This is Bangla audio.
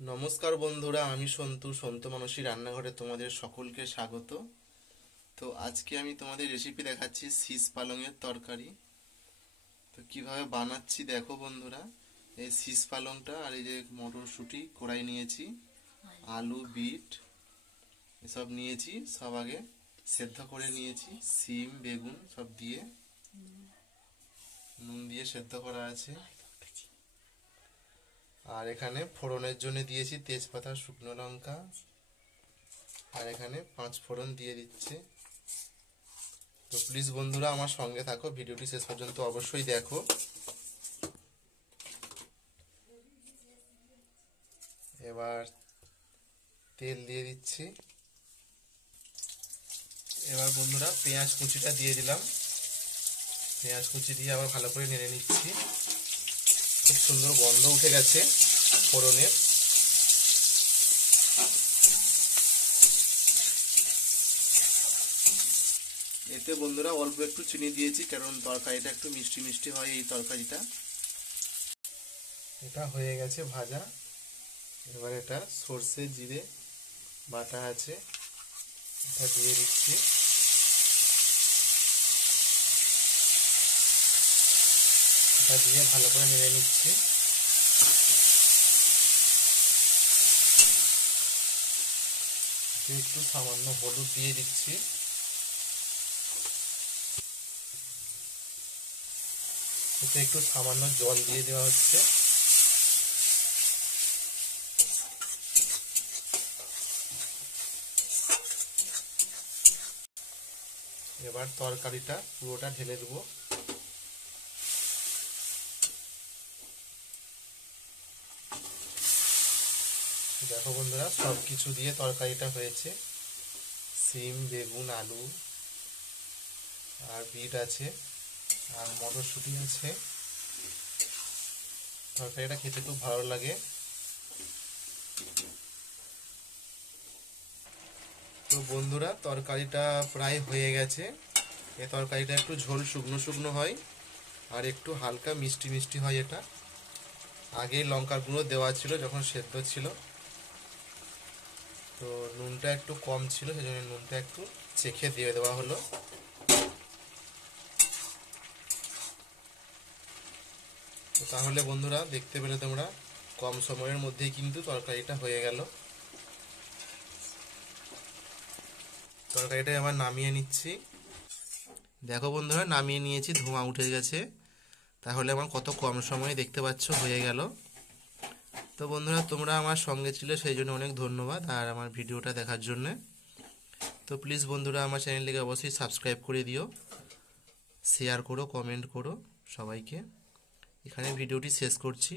নমস্কার বন্ধুরা, আমি সন্তু মানসী রান্নাঘরে তোমাদের সকলকে স্বাগত। তো আজকে আমি তোমাদের রেসিপি দেখাচ্ছি শীষ পালংয়ের তরকারি। তো কিভাবে বানাচ্ছি দেখো বন্ধুরা। এই শীষ পালংটা আর এই যে মটরশুঁটি কড়াই নিয়েছি, আলু বিট এসব নিয়েছি, সব আগে সেদ্ধ করে নিয়েছি। সিম বেগুন সব দিয়ে নুন দিয়ে সেদ্ধ করা আছে। আর এখানে ফোড়নের জন্য দিয়েছি তেজপাতা শুকনো লঙ্কা, আর এখানে 5 ফোড়ন দিয়ে দিচ্ছে। তো প্লিজ বন্ধুরা আমার সঙ্গে থাকো, ভিডিওটি শেষ পর্যন্ত অবশ্যই দেখো। এবার তেল দিয়ে দিচ্ছি। এবার বন্ধুরা পেঁয়াজ কুচিটা দিয়ে দিলাম। পেঁয়াজ কুচি দিয়ে আবার ভালো করে নেড়ে নিচ্ছি। খুব সুন্দর গন্ধ উঠে গেছে ফোড়নের। এতে বন্ধুরা অল্প একটু চিনি দিয়েছি, কারণ তরকারিটা একটু মিষ্টি মিষ্টি হয় এই তরকারিটা। এটা হয়ে গেছে ভাজা। এবার এটা সর্ষে জিরে বাটা আছে, এটা দিয়ে দিচ্ছি। এটা দিয়ে ভালো করে নেড়ে নিচ্ছি। একটু সামান্য হলুদ দিয়ে দিচ্ছি। এতে একটু সামান্য জল দিয়ে দেওয়া হচ্ছে। এবার তরকারিটা পুরোটা ঢেলে দেবো। দেখো বন্ধুরা সব কিছু দিয়ে তরকারিটা হয়েছে। সিম বেগুন আলু আর বিট আছে আর মটরশুঁটি আছে। তরকারিটা খেতে খুব ভালো লাগে। তো বন্ধুরা তরকারিটা প্রায় হয়ে গেছে। এই তরকারিটা একটু ঝোল শুকনো শুকনো হয় আর একটু হালকা মিষ্টি মিষ্টি হয়। এটা আগে লঙ্কার গুঁড়ো দেওয়া ছিল যখন সেদ্ধ ছিল, তো নুনটা একটু কম ছিল, সেজন্য নুনটা একটু চেখে দিয়ে দেওয়া হলো। তো তাহলে বন্ধুরা দেখতে পেলে তোমরা, কম সময়ের মধ্যেই কিন্তু তরকারিটা হয়ে গেল। তরকারিটা আবার নামিয়ে নিচ্ছি। দেখো বন্ধুরা নামিয়ে নিয়েছি, ধোঁয়া উঠে গেছে। তাহলে আমার কত কম সময়ে দেখতে পাচ্ছ হয়ে গেল। তো বন্ধুরা তোমরা আমার সঙ্গে ছিলে সেই জন্য অনেক ধন্যবাদ আর আমার ভিডিওটা দেখার জন্য। তো প্লিজ বন্ধুরা আমার চ্যানেলটিকে অবশ্যই সাবস্ক্রাইব করে দিও, শেয়ার করো, কমেন্ট করো সবাইকে। এখানে ভিডিওটি শেষ করছি।